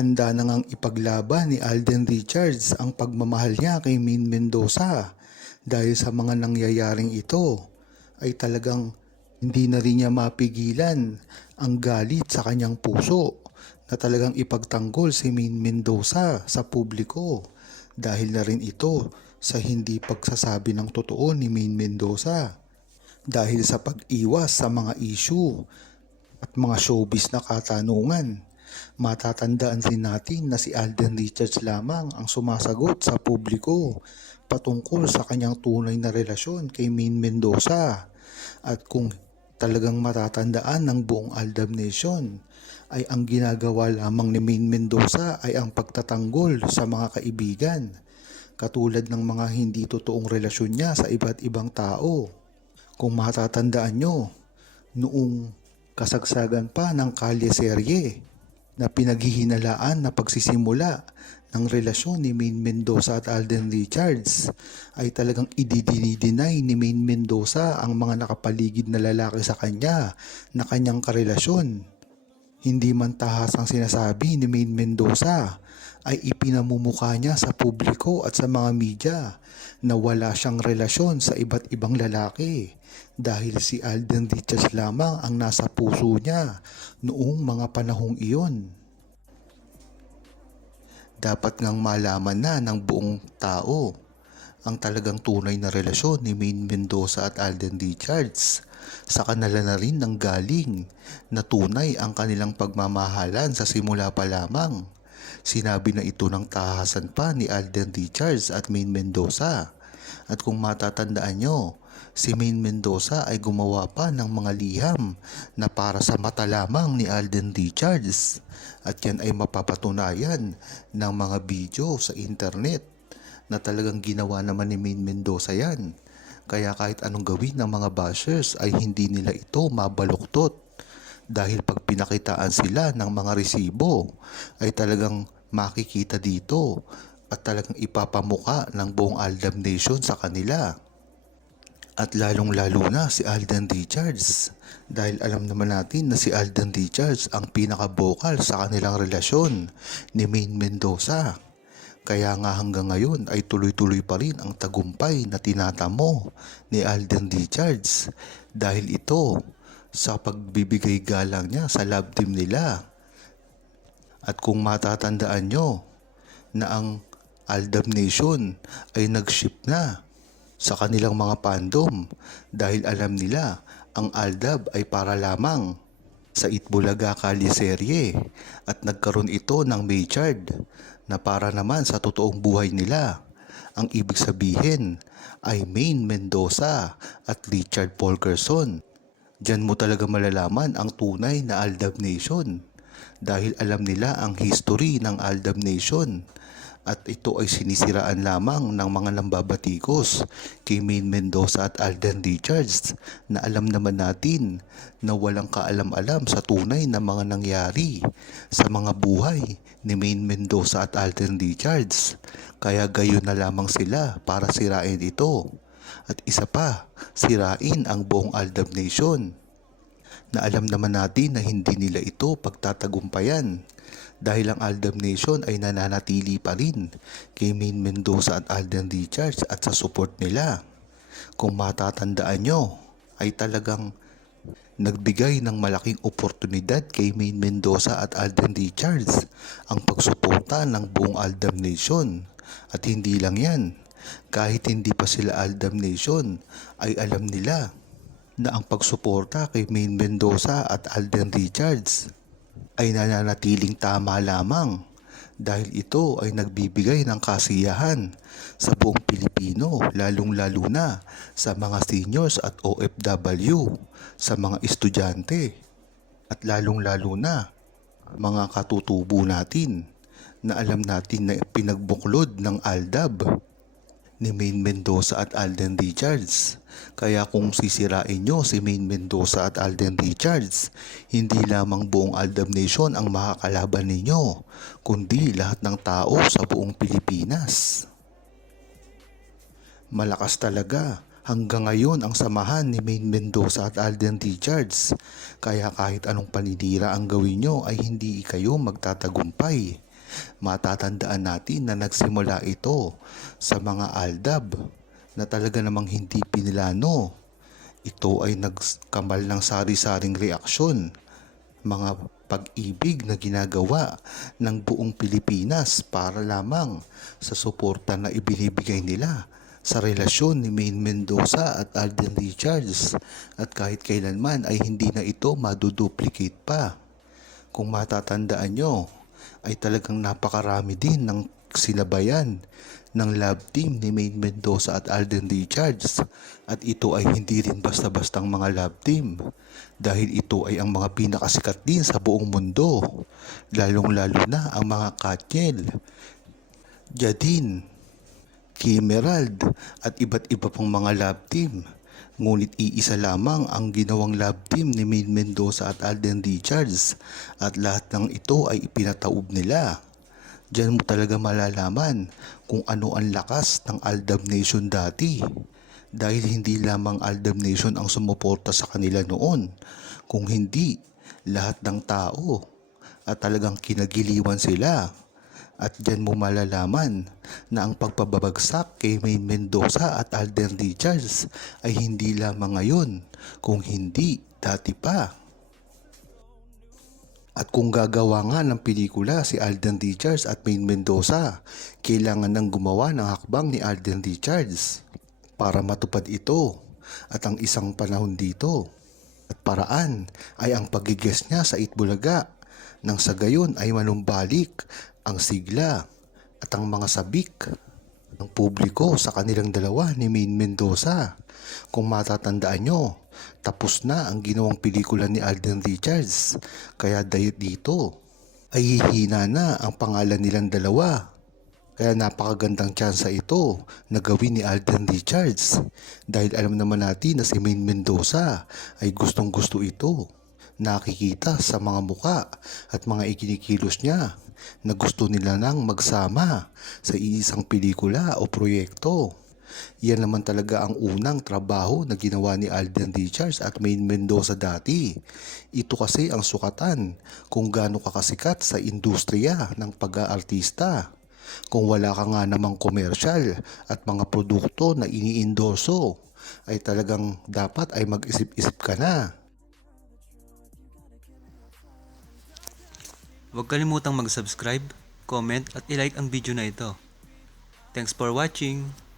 Handa na ngang ipaglaban ni Alden Richards ang pagmamahal niya kay Maine Mendoza. Dahil sa mga nangyayaring ito ay talagang hindi na rin niya mapigilan ang galit sa kanyang puso na talagang ipagtanggol si Maine Mendoza sa publiko. Dahil na rin ito sa hindi pagsasabi ng totoo ni Maine Mendoza. Dahil sa pag-iwas sa mga issue at mga showbiz na katanungan. Matatandaan din natin na si Alden Richards lamang ang sumasagot sa publiko patungkol sa kanyang tunay na relasyon kay Maine Mendoza. At kung talagang matatandaan ng buong Aldab Nation, ay ang ginagawa lamang ni Maine Mendoza ay ang pagtatanggol sa mga kaibigan, katulad ng mga hindi totoong relasyon niya sa iba't ibang tao. Kung matatandaan nyo, noong kasagsagan pa ng Kalye Serye na pinaghihinalaan na pagsisimula ng relasyon ni Maine Mendoza at Alden Richards, ay talagang ididinay ni Maine Mendoza ang mga nakapaligid na lalaki sa kanya na kanyang karelasyon. Hindi man tahasang sinasabi ni Maine Mendoza ay ipinamumukha niya sa publiko at sa mga media na wala siyang relasyon sa iba't ibang lalaki dahil si Alden Richards lamang ang nasa puso niya noong mga panahong iyon. Dapat ngang malaman na ng buong tao ang talagang tunay na relasyon ni Maine Mendoza at Alden Richards. Sa kanila na rin nanggaling na tunay ang kanilang pagmamahalan sa simula pa lamang. Sinabi na ito ng tahasan pa ni Alden Richards at Maine Mendoza. At kung matatandaan nyo, si Maine Mendoza ay gumawa pa ng mga liham na para sa mata lamang ni Alden Richards. At yan ay mapapatunayan ng mga video sa internet na talagang ginawa naman ni Maine Mendoza yan. Kaya kahit anong gawin ng mga bashers ay hindi nila ito mabaluktot. Dahil pag pinakitaan sila ng mga resibo ay talagang makikita dito at talagang ipapamuka ng buong Aldab Nation sa kanila. At lalong-lalo na si Alden Richards dahil alam naman natin na si Alden Richards ang pinaka-vocal sa kanilang relasyon ni Maine Mendoza. Kaya nga hanggang ngayon ay tuloy-tuloy pa rin ang tagumpay na tinatamo ni Alden Richards dahil ito sa pagbibigay galang niya sa love team nila. At kung matatandaan nyo na ang Aldab Nation ay nag-ship na sa kanilang mga fandom dahil alam nila ang Aldab ay para lamang sa Itbulaga Kalye Serye at nagkaroon ito ng Maychard na para naman sa totoong buhay nila. Ang ibig sabihin ay Maine Mendoza at Richard Polkerson. Diyan mo talaga malalaman ang tunay na Aldab Nation dahil alam nila ang history ng Aldab Nation. At ito ay sinisiraan lamang ng mga nambabatikos kay Maine Mendoza at Alden Richards na alam naman natin na walang kaalam-alam sa tunay na mga nangyari sa mga buhay ni Maine Mendoza at Alden Richards. Kaya gayon na lamang sila para sirain ito. At isa pa, sirain ang buong Aldab Nation na alam naman natin na hindi nila ito pagtatagumpayan. Dahil ang Aldab Nation ay nananatili pa rin kay Maine Mendoza at Alden Richards at sa support nila. Kung matatandaan nyo, ay talagang nagbigay ng malaking oportunidad kay Maine Mendoza at Alden Richards ang pagsuporta ng buong Aldab Nation. At hindi lang yan, kahit hindi pa sila Aldab Nation ay alam nila na ang pagsuporta kay Maine Mendoza at Alden Richards ay nananatiling tama lamang dahil ito ay nagbibigay ng kasiyahan sa buong Pilipino, lalong-lalo na sa mga seniors at OFW, sa mga estudyante at lalong-lalo na mga katutubo natin na alam natin na pinagbuklod ng Aldab ni Maine Mendoza at Alden Richards. Kaya kung sisirain nyo si Maine Mendoza at Alden Richards, hindi lamang buong Aldab Nation ang makakalaban ninyo, kundi lahat ng tao sa buong Pilipinas. Malakas talaga hanggang ngayon ang samahan ni Maine Mendoza at Alden Richards. Kaya kahit anong paninira ang gawin nyo ay hindi kayo magtatagumpay. Matatandaan natin na nagsimula ito sa mga aldab na talaga namang hindi pinilano. Ito ay nagkamal ng sari-saring reaksyon, mga pag-ibig na ginagawa ng buong Pilipinas para lamang sa suporta na ibinibigay nila sa relasyon ni Maine Mendoza at Alden Richards, at kahit kailanman ay hindi na ito maduduplicate pa. Kung matatandaan nyo, ay talagang napakarami din ng sinabayan ng love team ni Maine Mendoza at Alden Richards, at ito ay hindi rin basta-bastang mga love team dahil ito ay ang mga pinakasikat din sa buong mundo, lalong-lalo na ang mga Katniel, Jadine, Kimerald at iba't iba pang mga love team. Ngunit iisa lamang ang ginawang love team ni Maine Mendoza at Alden Richards, at lahat ng ito ay ipinataob nila. Diyan mo talaga malalaman kung ano ang lakas ng Aldab Nation dati. Dahil hindi lamang Aldab Nation ang sumuporta sa kanila noon, kung hindi lahat ng tao, at talagang kinagiliwan sila. At diyan mo malalaman na ang pagpabagsak kay Maine Mendoza at Alden Richards ay hindi lamang ngayon, kung hindi dati pa. At kung gagawa nga ng pelikula si Alden Richards at Maine Mendoza, kailangan nang gumawa ng hakbang ni Alden Richards para matupad ito. At ang isang panahon dito at paraan ay ang pag-guest niya sa Itbulaga, nang sa gayon ay manumbalik ang sigla at ang mga sabik ng publiko sa kanilang dalawa ni Maine Mendoza. Kung matatandaan nyo, tapos na ang ginawang pelikula ni Alden Richards, kaya dahil dito ay hihina na ang pangalan nilang dalawa. Kaya napakagandang tsansa ito na gawin ni Alden Richards, dahil alam naman natin na si Maine Mendoza ay gustong gusto ito. Nakikita sa mga muka at mga ikinikilos niya na gusto nila nang magsama sa isang pelikula o proyekto. Yan naman talaga ang unang trabaho na ginawa ni Alden Richards at Maine Mendoza dati. Ito kasi ang sukatan kung gaano kakasikat sa industriya ng pag-aartista. Kung wala ka nga namang komersyal at mga produkto na iniindorso, ay talagang dapat ay mag-isip-isip ka na. Huwag kalimutang mag-subscribe, comment at i-like ang video na ito. Thanks for watching!